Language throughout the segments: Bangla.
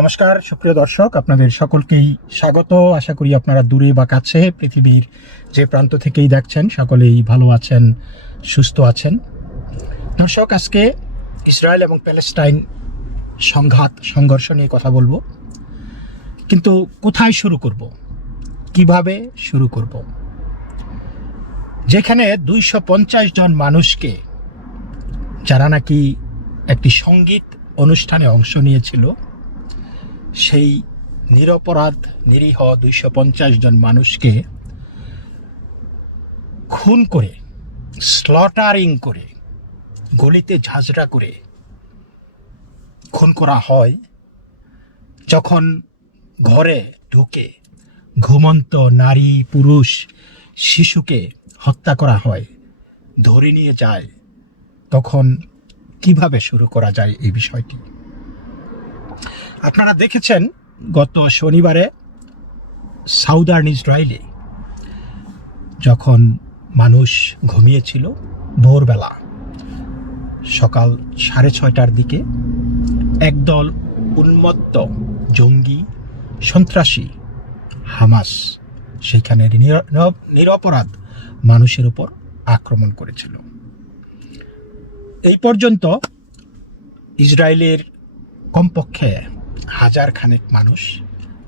নমস্কার সুপ্রিয় দর্শক, আপনাদের সকলকেই স্বাগত। আশা করি আপনারা দূরে বা কাছে পৃথিবীর যে প্রান্ত থেকেই দেখছেন সকলেই ভালো আছেন, সুস্থ আছেন। দর্শক, আজকে ইসরায়েল এবং প্যালেস্টাইন সংঘর্ষ নিয়ে কথা বলবো, কিন্তু কোথায় শুরু করব, কিভাবে শুরু করব? যেখানে 250 জন মানুষকে, যারা নাকি একটি সঙ্গীত অনুষ্ঠানে অংশ নিয়েছিল, সেই নিরপরাধ নিরীহ 250 জন মানুষকে খুন করে, স্লটারিং করে, গলিতে ঝাঁঝরা করে খুন করা হয়, যখন ঘরে ঢুকে ঘুমন্ত নারী, পুরুষ, শিশুকে হত্যা করা হয়, ধরে নিয়ে যায়, তখন কিভাবে শুরু করা যায় এই বিষয়টি? আপনারা দেখেছেন গত শনিবারে সাউদার্ন ইসরায়েলে যখন মানুষ ঘুমিয়েছিল, ভোরবেলা সকাল 6:30টার দিকে একদল উন্মত্ত জঙ্গি সন্ত্রাসী হামাস সেখানে নিরপরাধ মানুষের উপর আক্রমণ করেছিল। এই পর্যন্ত ইসরায়েলের কমপক্ষে 1000 খানেক মানুষ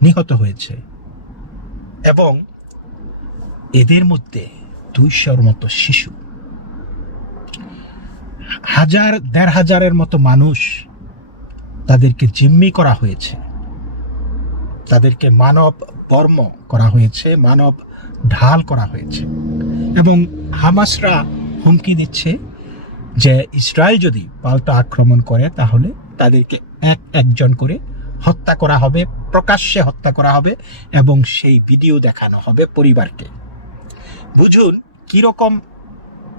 নিহত হয়েছে এবং এদের মধ্যে 200-র মতো শিশু। 1000-1500-এর মতো মানুষ তাদেরকে জিম্মি করা হয়েছে, তাদেরকে মানব বর্ম করা হয়েছে, মানব ঢাল করা হয়েছে। এবং হামাসরা হুমকি দিচ্ছে যে ইসরায়েল যদি পাল্টা আক্রমণ করে তাহলে তাদেরকে একজন করে হত্যা করা হবে, প্রকাশ্যে হত্যা করা হবে এবং সেই ভিডিও দেখানো হবে পরিবারকে। বুঝুন কিরকম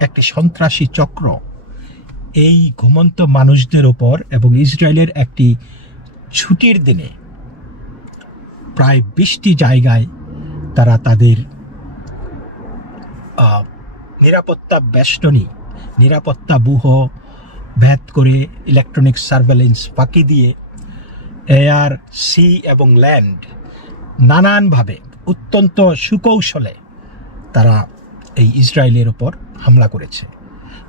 একটি সন্ত্রাসী চক্র এই ঘুমন্ত মানুষদের উপর। এবং ইসরায়েলের একটি ছুটির দিনে প্রায় 20টি জায়গায় তারা তাদের নিরাপত্তা বেষ্টনী, নিরাপত্তা ব্যূহ ভেদ করে, ইলেকট্রনিক সার্ভেলেন্স ফাঁকি দিয়ে, এয়ার, সি এবং ল্যান্ড নানানভাবে অত্যন্ত সুকৌশলে তারা এই ইসরায়েলের ওপর হামলা করেছে।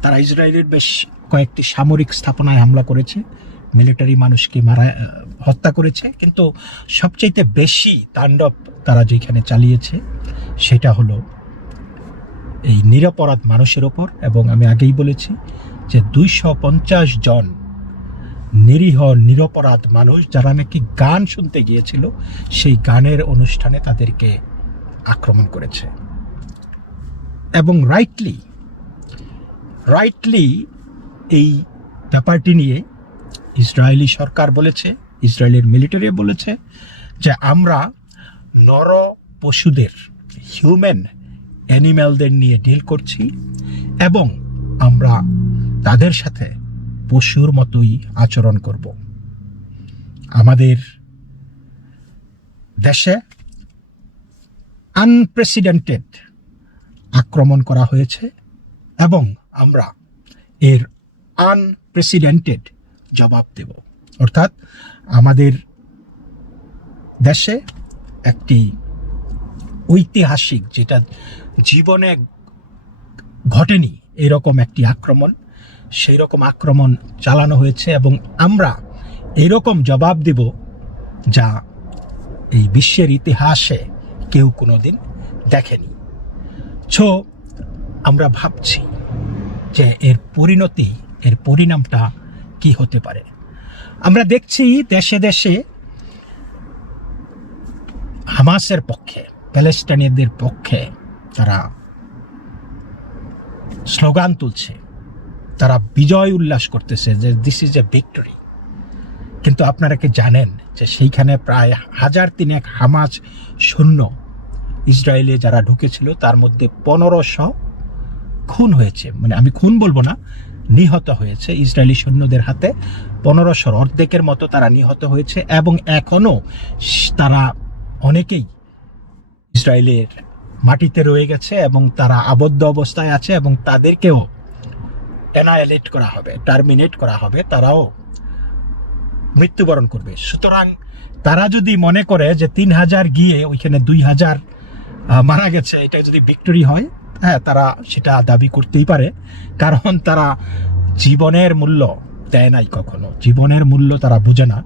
তারা ইসরায়েলের বেশ কয়েকটি সামরিক স্থাপনায় হামলা করেছে, মিলিটারি মানুষকে হত্যা করেছে, কিন্তু সবচেয়ে বেশি তাণ্ডব তারা যেখানে চালিয়েছে সেটা হলো এই নিরপরাধ মানুষের ওপর। এবং আমি আগেই বলেছি যে 250 জন নিরীহ নিরপরাধ মানুষ, যারা নাকি গান শুনতে গিয়েছিল, সেই গানের অনুষ্ঠানে তাদেরকে আক্রমণ করেছে। এবং রাইটলি এই ব্যাপারটি নিয়ে ইসরায়েলি সরকার বলেছে, ইসরায়েলের মিলিটারি বলেছে যে আমরা নর পশুদের, হিউম্যান অ্যানিম্যালদের নিয়ে ডিল করছি এবং আমরা তাদের সাথে পশুর মতোই আচরণ করব। আমাদের দেশে আনপ্রেসিডেন্টেড আক্রমণ করা হয়েছে এবং আমরা এর আনপ্রেসিডেন্টেড জবাব দেব। অর্থাৎ আমাদের দেশে একটি ঐতিহাসিক, যেটা জীবনে ঘটেনি এরকম একটি আক্রমণ, সেই রকম আক্রমণ চালানো হয়েছে এবং আমরা এরকম জবাব দেব যা এই বিশ্বের ইতিহাসে কেউ কোনোদিন দেখেনি। আমরা ভাবছি যে এর পরিণামটা কি হতে পারে। আমরা দেখছি দেশে দেশে হামাসের পক্ষে, প্যালেস্টাইনিয়ানদের পক্ষে তারা স্লোগান তুলছে, তারা বিজয় উল্লাস করতেছে যে দিস ইজ এ ভিক্টরি। কিন্তু আপনারা কি জানেন যে সেইখানে প্রায় 1003 হামাস সৈন্য ইসরায়েলে যারা ঢুকেছিল, তার মধ্যে 1500 খুন হয়েছে। মানে আমি খুন বলবো না, নিহত হয়েছে ইসরায়েলি সৈন্যদের হাতে। 1500-র অর্ধেকের মতো তারা নিহত হয়েছে এবং এখনো তারা অনেকেই ইসরায়েলের মাটিতে রয়ে গেছে এবং তারা আবদ্ধ অবস্থায় আছে এবং তাদেরকেও অ্যানাইলেট করা হবে, টার্মিনেট করা হবে, তারাও মৃত্যুবরণ করবে। সুতরাং তারা যদি মনে করে যে 3,000 গিয়ে ওইখানে 2,000 মারা গেছে, এটা যদি ভিক্টরি হয়, হ্যাঁ, তারা সেটা দাবি করতেই পারে, কারণ তারা জীবনের মূল্য দেয় নাই কখনো, জীবনের মূল্য তারা বোঝে না।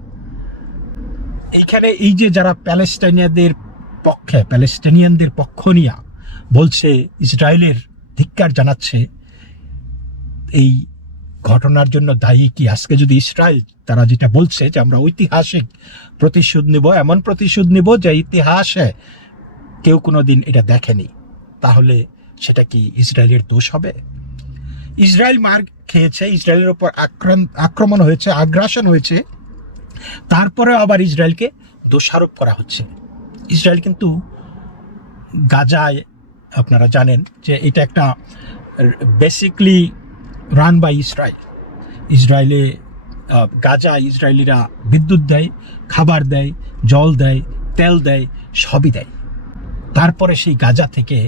এইখানে এই যে যারা প্যালেস্টাইনিয়ানদের পক্ষ নিয়ে বলছে, ইসরায়েলের ধিক্কার জানাচ্ছে, এই ঘটনার জন্য দায়ী কি? আজকে যদি ইসরায়েল, তারা যেটা বলছে যে আমরা ঐতিহাসিক প্রতিশোধ নিব, এমন প্রতিশোধ নিব যে ইতিহাসে কেউ কোনোদিন এটা দেখেনি, তাহলে সেটা কি ইসরায়েলের দোষ হবে? ইসরায়েল মার খেয়েছে, ইসরায়েলের উপর আক্রমণ হয়েছে, আগ্রাসন হয়েছে, তারপরে আবার ইসরায়েলকে দোষারোপ করা হচ্ছে। ইসরায়েল কিন্তু গাজায়, আপনারা জানেন যে এটা একটা বেসিকলি রান বাই ইসরায়েলে গাজায় ইসরায়েলিরা বিদ্যুৎ দেয়, খাবার দেয়, জল দেয়, তেল দেয়, সবই দেয়। তারপরে সেই গাজা থেকে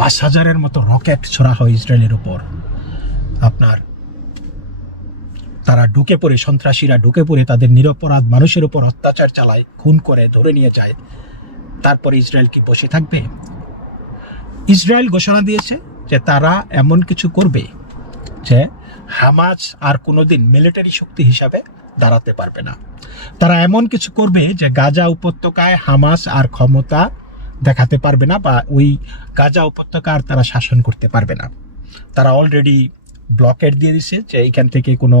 5,000-এর মতো রকেট ছোড়া হয় ইসরায়েলের উপর। আপনার তারা ঢুকে পড়ে, সন্ত্রাসীরা ঢুকে পড়ে তাদের নিরপরাধ মানুষের উপর অত্যাচার চালায়, খুন করে, ধরে নিয়ে যায়। তারপরে ইসরায়েল কি বসে থাকবে? ইসরায়েল ঘোষণা দিয়েছে যে তারা এমন কিছু করবে যে হামাস আর কোনোদিন মিলিটারি শক্তি হিসাবে দাঁড়াতে পারবে না। তারা এমন কিছু করবে যে গাজা উপত্যকায় হামাস আর ক্ষমতা দেখাতে পারবে না, বা ওই গাজা উপত্যকা আর তারা শাসন করতে পারবে না। তারা অলরেডি ব্লকেট দিয়ে দিছে যে এইখান থেকে কোনো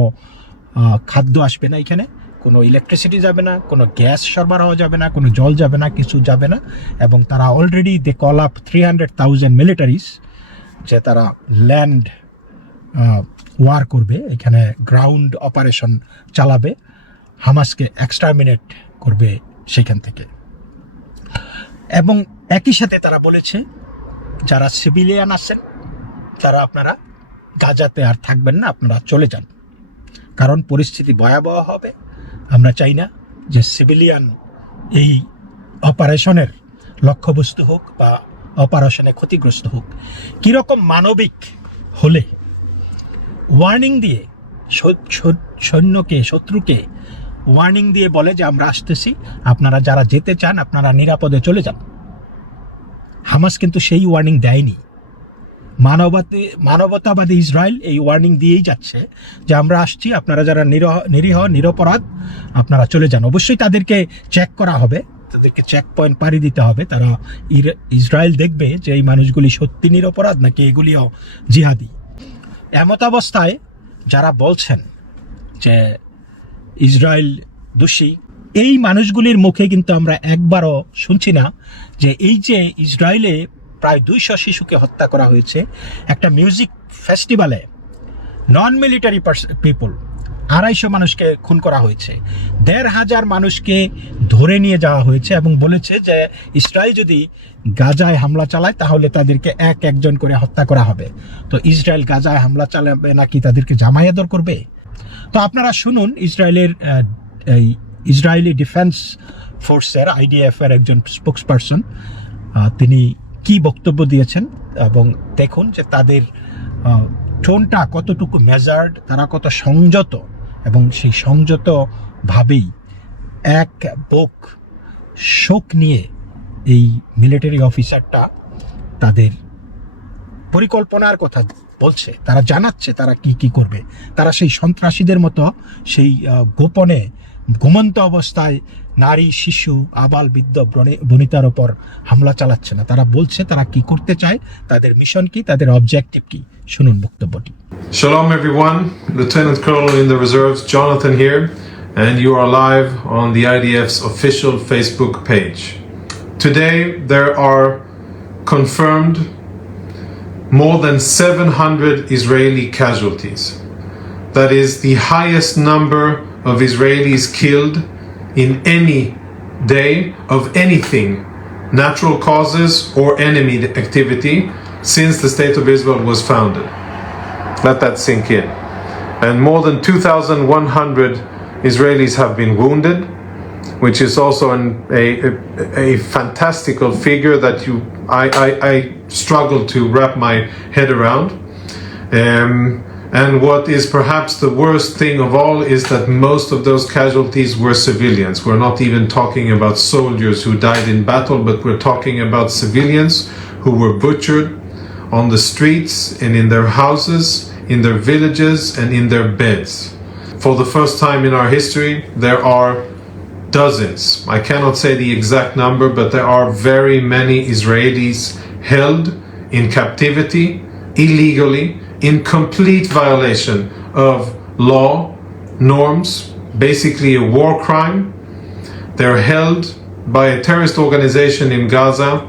খাদ্য আসবে না, এখানে কোনো ইলেকট্রিসিটি যাবে না, কোনো গ্যাস সরবরাহ যাবে না, কোনো জল যাবে না, কিছু যাবে না। এবং তারা অলরেডি দে কল আপ 300,000 মিলিটারিজ, যে তারা ল্যান্ড ওয়ার করবে, এখানে গ্রাউন্ড অপারেশন চালাবে, হামাসকে এক্সটারমিনেট করবে সেখান থেকে। এবং একই সাথে তারা বলেছে যারা সিভিলিয়ান আছেন তারা আপনারা গাজাতে আর থাকবেন না, আপনারা চলে যান, কারণ পরিস্থিতি ভয়াবহ হবে। আমরা চাই না যে সিভিলিয়ান এই অপারেশনের লক্ষ্যবস্তু হোক বা অপারেশনে ক্ষতিগ্রস্ত হোক। কীরকম মানবিক হলে ওয়ার্নিং দিয়ে সৈন্যকে, শত্রুকে ওয়ার্নিং দিয়ে বলে যে আমরা আসতেছি, আপনারা যারা যেতে চান আপনারা নিরাপদে চলে যান। হামাস কিন্তু সেই ওয়ার্নিং দেয়নি। মানবতাবাদী ইসরায়েল এই ওয়ার্নিং দিয়েই যাচ্ছে যে আমরা আসছি, আপনারা যারা নিরপরাধ আপনারা চলে যান। অবশ্যই তাদেরকে চেক করা হবে, তাদেরকে চেক পয়েন্ট পাড়ি দিতে হবে। তারা ইসরায়েল দেখবে যে এই মানুষগুলি সত্যি নিরপরাধ নাকি এগুলিও জিহাদি। এমত অবস্থায় যারা বলছেন যে ইসরায়েল দোষী, এই মানুষগুলির মুখে কিন্তু আমরা একবারও শুনছি না যে এই যে ইসরায়েলে প্রায় 200 শিশুকে হত্যা করা হয়েছে, একটা মিউজিক ফেস্টিভ্যালে নন মিলিটারি পিপল 250 মানুষকে খুন করা হয়েছে, 1,500 মানুষকে ধরে নিয়ে যাওয়া হয়েছে, এবং বলেছে যে ইসরায়েল যদি গাজায় হামলা চালায় তাহলে তাদেরকে একজন করে হত্যা করা হবে। তো ইসরায়েল গাজায় হামলা চালাবে নাকি তাদেরকে জামায়াত করবে? তো আপনারা শুনুন ইসরায়েলি ডিফেন্স ফোর্সের IDF এর একজন স্পোকসপারসন তিনি কি বক্তব্য দিয়েছেন, এবং দেখুন যে তাদের টোনটা কতটুকু মেজার্ড, তারা কত সংযত, এবং সেই সংযতভাবেই এক বুক শোক নিয়ে এই মিলিটারি অফিসারটা তাদের পরিকল্পনার কথা বলছে, তারা জানাচ্ছে তারা কি করবে। তারা সেই সন্ত্রাসীদের মতো সেই গোপনে ঘুমন্ত অবস্থায় নারী, শিশু, আবাল বৃদ্ধ বনিতার ওপর হামলা চালাচ্ছে না। তারা বলছে তারা কি করতে চায়, তাদের মিশন কি, তাদের অবজেক্টিভ কি। শুনুন বক্তব্যটি। Shalom everyone, Lieutenant Colonel in the Reserves, Jonathan here, and you are live on the IDF's official Facebook page. Today there are confirmed more than 700 Israeli casualties. That is the highest number of Israelis killed in any day of anything, natural causes or enemy activity, since the State of Israel was founded. Let that sink in. And more than 2,100 Israelis have been wounded, which is also a fantastical figure that I struggle to wrap my head around. And what is perhaps the worst thing of all is that most of those casualties were civilians. We're not even talking about soldiers who died in battle, but we're talking about civilians who were butchered on the streets and in their houses, in their villages, and in their beds. For the first time in our history, there are dozens, I cannot say the exact number, but there are very many Israelis held in captivity illegally, in complete violation of law, norms, basically a war crime. They're held by a terrorist organization in Gaza,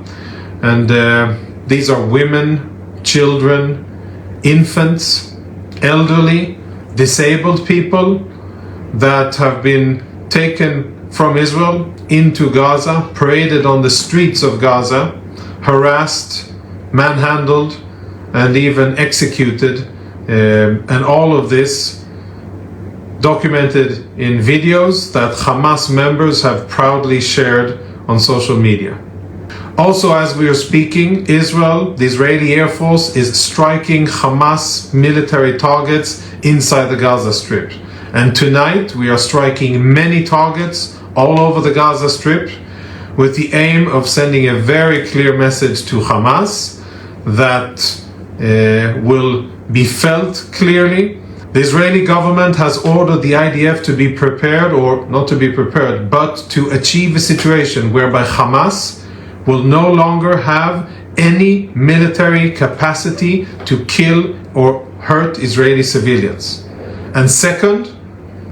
and these are women, children, infants, elderly, disabled people that have been taken from Israel into Gaza, paraded on the streets of Gaza, harassed, manhandled, and even executed, and all of this documented in videos that Hamas members have proudly shared on social media. Also, as we are speaking, Israel, the Israeli Air Force, is striking Hamas military targets inside the Gaza Strip. And tonight we are striking many targets all over the Gaza Strip with the aim of sending a very clear message to Hamas that will be felt clearly. The Israeli government has ordered the IDF to be prepared, or not to be prepared, but to achieve a situation whereby Hamas will no longer have any military capacity to kill or hurt Israeli civilians. And second,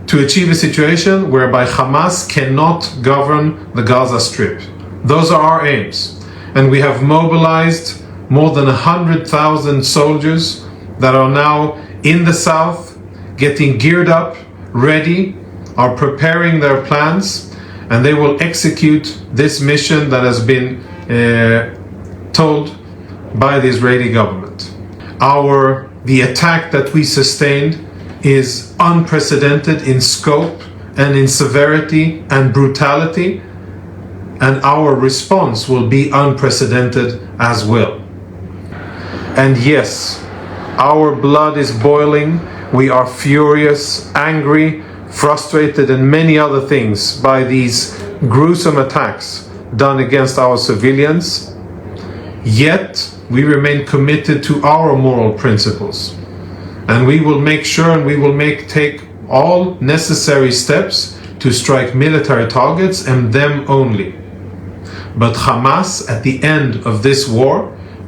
to achieve a situation whereby Hamas cannot govern the Gaza Strip. Those are our aims. And we have mobilized more than 100,000 soldiers that are now in the south, getting geared up, ready, are preparing their plans, and they will execute this mission that has been told by the Israeli government. The attack that we sustained is unprecedented in scope and in severity and brutality, and our response will be unprecedented as well. And yes, our blood is boiling. We are furious, angry, frustrated, and many other things by these gruesome attacks done against our civilians. Yet, we remain committed to our moral principles. And we will make sure and we will take all necessary steps to strike military targets and them only. But Hamas, at the end of this war,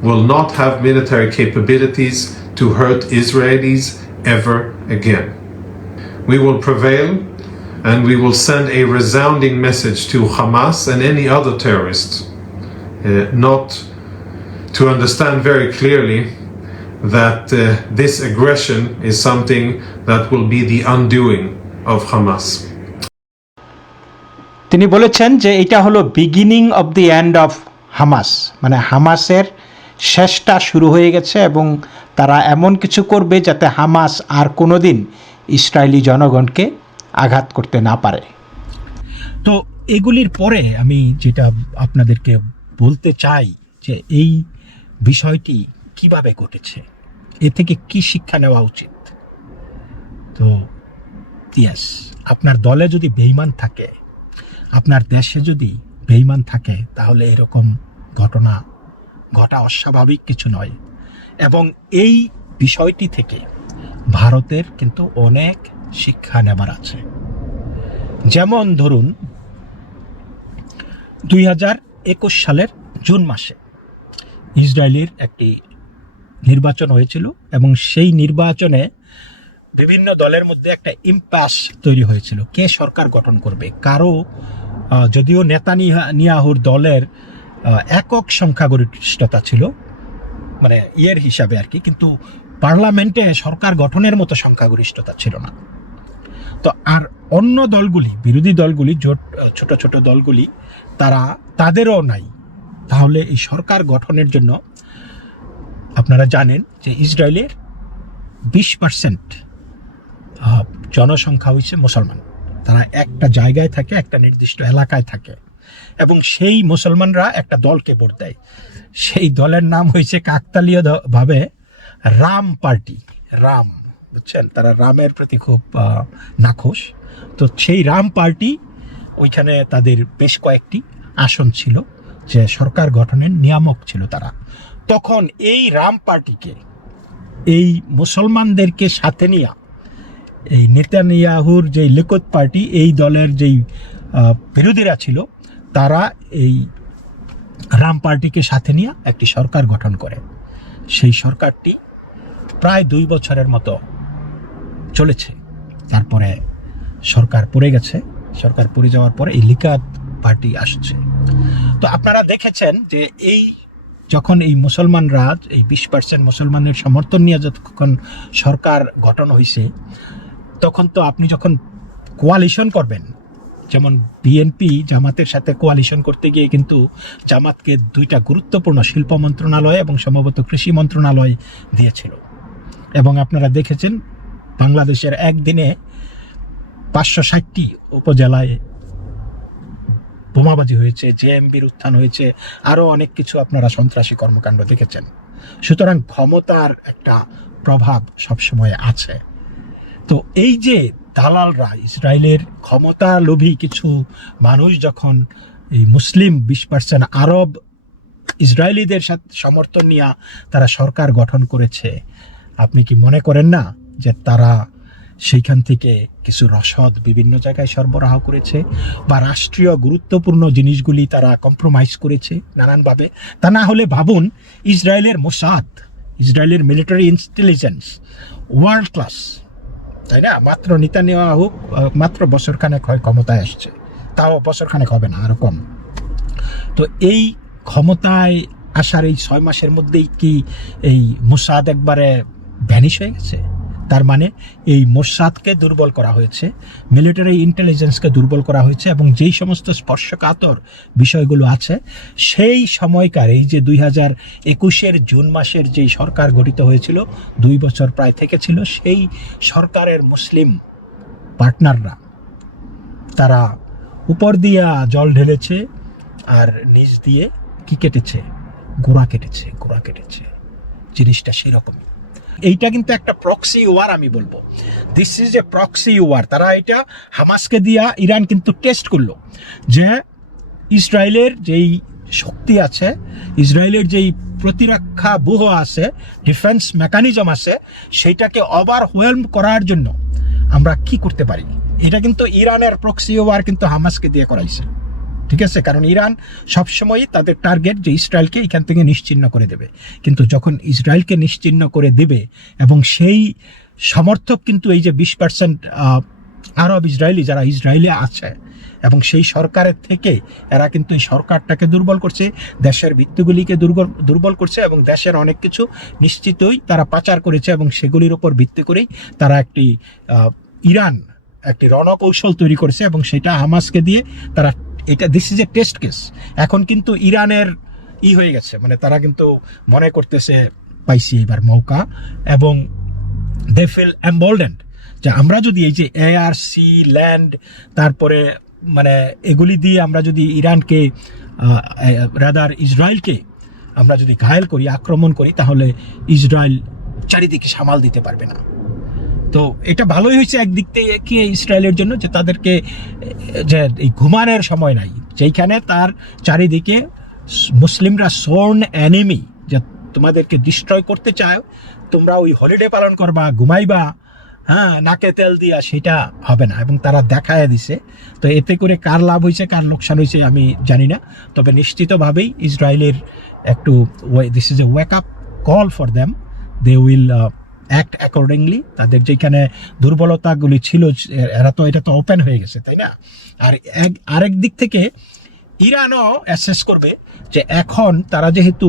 will not have military capabilities to hurt Israelis ever again. We will prevail, and we will send a resounding message to Hamas and any other terrorists not to understand very clearly that this aggression is something that will be the undoing of Hamas. তিনি বলেছেন যে এটা হলো beginning of the end of Hamas, মানে হামাসের শেষটা শুরু হয়ে গেছে এবং তারা এমন কিছু করবে যাতে হামাস আর কোনোদিন ইসরায়েলি জনগণকে আঘাত করতে না পারে। তো এগুলির পরে আমি যেটা আপনাদেরকে বলতে চাই যে এই বিষয়টি কিভাবে ঘটেছে, এ থেকে কি শিক্ষা নেওয়া উচিত। তো ইয়েস, আপনার দলে যদি বেঈমান থাকে, আপনার দেশে যদি বেঈমান থাকে, তাহলে এরকম ঘটনা ঘটা অস্বাভাবিক কিছু নয়। এবং এই বিষয়টি থেকে ভারতের কিন্তু অনেক শিক্ষা নেবার আছে। যেমন ধরুন 2021 সালের জুন মাসে ইসরায়েলের একটি নির্বাচন হয়েছিল এবং সেই নির্বাচনে বিভিন্ন দলের মধ্যে একটা ইম্পাস তৈরি হয়েছিল, কে সরকার গঠন করবে। কারো যদিও নেতানিয়াহুর দলের একক সংখ্যাগরিষ্ঠতা ছিল, মানে ইয়ের হিসাবে আর কি, কিন্তু পার্লামেন্টে সরকার গঠনের মতো সংখ্যাগরিষ্ঠতা ছিল না। তো আর অন্য দলগুলি, বিরোধী দলগুলি, জোট ছোট ছোট দলগুলি, তাদেরও নাই। তাহলে এই সরকার গঠনের জন্য আপনারা জানেন যে ইসরায়েলের 20% জনসংখ্যা হয়েছে মুসলমান। তারা একটা জায়গায় থাকে, একটা নির্দিষ্ট এলাকায় থাকে, এবং সেই মুসলমানরা একটা দলকে ভোট দেয়। সেই দলের নাম হয়েছে কাকতালীয়ভাবে রাম পার্টি। রাম বুঝছেন, তারা রামের প্রতি খুব নাখোশ। তো সেই রাম পার্টি ওইখানে তাদের বেশ কয়েকটি আসন ছিল, যে সরকার গঠনের নিয়ামক ছিল তারা। তখন এই রাম পার্টিকে, এই মুসলমানদেরকে সাথে নিয়ে এই নেতানিয়াহুর যে লিকুদ পার্টি, এই দলের যেই বিরোধীরা ছিল, তারা এই রাম পার্টিকে সাথে নিয়ে একটি সরকার গঠন করে। সেই সরকারটি প্রায় 2 বছরের মতো চলেছে। তারপরে সরকার পড়ে গেছে। সরকার পড়ে যাওয়ার পরে এই লিকুদ পার্টি আসছে। তো আপনারা দেখেছেন যে এই যখন এই মুসলমানরা, এই 20% মুসলমানের সমর্থন নিয়ে যখন সরকার গঠন হয়েছে, তখন তো আপনি যখন কোয়ালিশন করবেন, যেমন বিএনপি জামাতের সাথে কোয়ালিশন করতে গিয়ে কিন্তু জামাতকে 2টা গুরুত্বপূর্ণ শিল্প মন্ত্রণালয় এবং সম্ভবত কৃষি মন্ত্রণালয় দিয়েছিল। এবং আপনারা দেখেছেন বাংলাদেশের একদিনে 560টি উপজেলায় বোমাবাজি হয়েছে, জেএমবির উত্থান হয়েছে, আরও অনেক কিছু আপনারা সন্ত্রাসী কর্মকাণ্ড দেখেছেন। সুতরাং ক্ষমতার একটা প্রভাব সবসময় আছে। তো এই যে দালালরা, ইসরায়েলের ক্ষমতা লোভী কিছু মানুষ যখন এই মুসলিম 20% আরব ইসরায়েলিদের সাথে সমর্থন নিয়ে তারা সরকার গঠন করেছে, আপনি কি মনে করেন না যে তারা সেইখান থেকে কিছু রসদ বিভিন্ন জায়গায় সরবরাহ করেছে, বা রাষ্ট্রীয় গুরুত্বপূর্ণ জিনিসগুলি তারা কম্প্রোমাইজ করেছে নানানভাবে? তা না হলে ভাবুন, ইসরায়েলের মোসাদ, ইসরায়েলের মিলিটারি ইন্টেলিজেন্স ওয়ার্ল্ড ক্লাস, তাই না? মাত্র নেতানিয়াহু মাত্র বছরখানেক হয় ক্ষমতায় আসছে, তাও বছরখানেক হবে না, আরও কম। তো এই ক্ষমতায় আসার এই 6 মাসের মধ্যেই কি এই মোসাদ একবারে ভ্যানিশ হয়ে গেছে? তার মানে এই মোসাদকে দুর্বল করা হয়েছে, মিলিটারি ইন্টেলিজেন্সকে দুর্বল করা হয়েছে, এবং যেই সমস্ত স্পর্শকাতর বিষয়গুলো আছে সেই সময়কার, এই যে 2021-এর জুন মাসের যেই সরকার গঠিত হয়েছিল, 2 বছর প্রায় থেকে ছিল, সেই সরকারের মুসলিম পার্টনাররা তারা উপর দিয়া জল ঢেলেছে আর নিচ দিয়ে কি কেটেছে? গোড়া কেটেছে। জিনিসটা সেরকমই। এইটা কিন্তু একটা প্রক্সি ওয়ার, আমি বলবো this is a proxy war. তারা এটা হামাসকে দিয়া, ইরান কিন্তু টেস্ট করলো যে ইসরায়েলের যেই শক্তি আছে, ইসরায়েলের যেই প্রতিরক্ষা ব্যূহ আছে, ডিফেন্স মেকানিজম আছে, সেইটাকে ওভারওয়েলম করার জন্য আমরা কি করতে পারি। এটা কিন্তু ইরানের প্রক্সি ওয়ার কিন্তু হামাসকে দিয়ে করাইছে, ঠিক আছে? কারণ ইরান সবসময় তাদের টার্গেট যে ইসরায়েলকে এখান থেকে নিশ্চিহ্ন করে দেবে। কিন্তু যখন ইসরায়েলকে নিশ্চিহ্ন করে দেবে, এবং সেই সমর্থক কিন্তু এই যে 20% আরব ইসরায়েলি যারা ইসরায়েলে আছে, এবং সেই সরকারের থেকে এরা কিন্তু এই সরকারটাকে দুর্বল করছে, দেশের ভিত্তিগুলিকে দুর্বল করছে, এবং দেশের অনেক কিছু নিশ্চিতই তারা পাচার করেছে, এবং সেগুলির উপর ভিত্তি করেই তারা ইরান একটি রণকৌশল তৈরি করেছে, এবং সেটা হামাসকে দিয়ে তারা এটা, this is A test case. এখন কিন্তু ইরানের হয়ে গেছে, মানে তারা কিন্তু মনে করতেছে পাইছি এবার মৌকা, এবং দে ফিল এম্বলডেন্ড যে আমরা যদি এই যে এয়ার, সি, ল্যান্ড, তারপরে মানে এগুলি দিয়ে আমরা যদি ইরানকে, রাদার ইসরায়েলকে আমরা যদি ঘায়েল করি, আক্রমণ করি, তাহলে ইসরায়েল চারিদিকে সামাল দিতে পারবে না। তো এটা ভালোই হয়েছে একদিক থেকে কি ইসরায়েলের জন্য, যে তাদেরকে যে এই ঘুমানোর সময় নাই, যেইখানে তার চারিদিকে মুসলিমরা সোর্ন এনিমি, যে তোমাদেরকে ডিস্ট্রয় করতে চায়, তোমরা ওই হলিডে পালন করবা, ঘুমাইবা, হ্যাঁ, নাকে তেল দিয়া, সেটা হবে না। এবং তারা দেখায় দিছে। তো এতে করে কার লাভ হয়েছে কার লোকসান হয়েছে আমি জানি না, তবে নিশ্চিতভাবেই ইসরায়েলের একটু, this is a wake up call for them, they will act accordingly. তাদের যেখানে দুর্বলতাগুলি ছিল, এটা তো ওপেন হয়ে গেছে, তাই না? আর আরেক দিক থেকে ইরানও অ্যাসেস করবে যে এখন তারা যেহেতু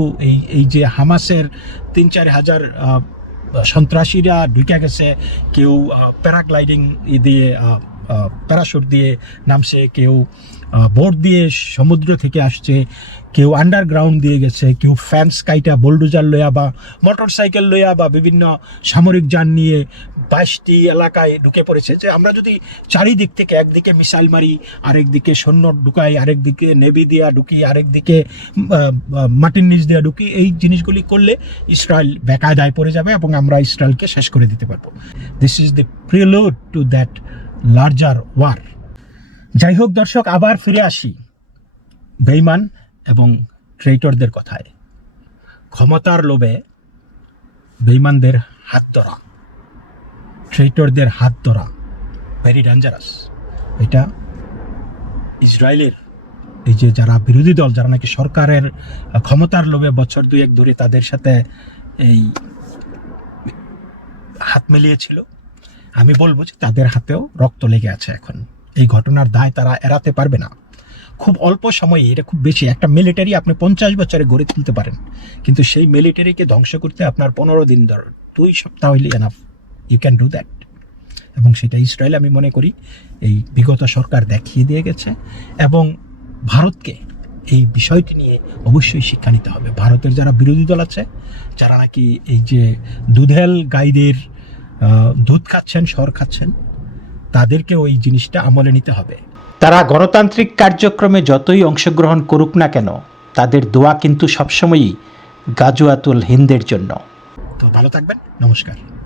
এই যে হামাসের 3-4 হাজার সন্ত্রাসীরা ঢুকে গেছে, কেউ প্যারাগ্লাইডিং দিয়ে প্যারাশুট দিয়ে নামছে, কেউ বোট দিয়ে সমুদ্র থেকে আসছে, কেউ আন্ডারগ্রাউন্ড দিয়ে গেছে, কেউ ফ্যান্স কাইটা বোলডোজার লইয়া বা মোটর সাইকেল লইয়া বা বিভিন্ন সামরিক যান নিয়ে 22টি এলাকায় ঢুকে পড়েছে। যে আমরা যদি চারিদিক থেকে একদিকে মিসাইল মারি, আরেকদিকে সৈন্য ঢুকাই, আরেকদিকে নেভি দিয়া ঢুকি, আরেকদিকে মাটির নিচ দিয়ে ঢুকি, এই জিনিসগুলি করলে ইসরায়েল বেকায়দায় পড়ে যাবে এবং আমরা ইসরায়েলকে শেষ করে দিতে পারবো। This is the prelude to that larger war. যাই হোক দর্শক, আবার ফিরে আসি বেঈমান এবং ট্রেইটরদের কথায়। ক্ষমতার লোভে বেঈমানদের হাত ধরা, ট্রেইটরদের হাত ধরা ভেরি ডেঞ্জারাস। এটা ইসরায়েলের এই যে যারা বিরোধী দল, যারা নাকি সরকারের ক্ষমতার লোভে বছর দুয়েক ধরে তাদের সাথে এই হাত মিলিয়েছিল, আমি বলবো যে তাদের হাতেও রক্ত লেগে আছে এখন। এই ঘটনার দায় তারা এড়াতে পারবে না। খুব অল্প সময়ে, এটা খুব বেশি, একটা মিলিটারি আপনি 50 বছরে গড়ে তুলতে পারেন, কিন্তু সেই মিলিটারিকে ধ্বংস করতে আপনার 15 দিন 2 সপ্তাহ হইলে enough. You can do that. এবং সেটা ইসরায়েল আমি মনে করি এই বিগত সরকার দেখিয়ে দিয়ে গেছে। এবং ভারতকে এই বিষয়টি নিয়ে অবশ্যই শিক্ষা নিতে হবে। ভারতের যারা বিরোধী দল আছে, যারা নাকি এই যে দুধেল গাইদের দুধ খাচ্ছেন, সর খাচ্ছেন, তাদেরকে ওই জিনিসটা আমলে নিতে হবে। তারা গণতান্ত্রিক কার্যক্রমে যতই অংশগ্রহণ করুক না কেন, তাদের দোয়া কিন্তু সবসময়ই গাজওয়াতুল হিন্দের জন্য। তো ভালো থাকবেন, নমস্কার।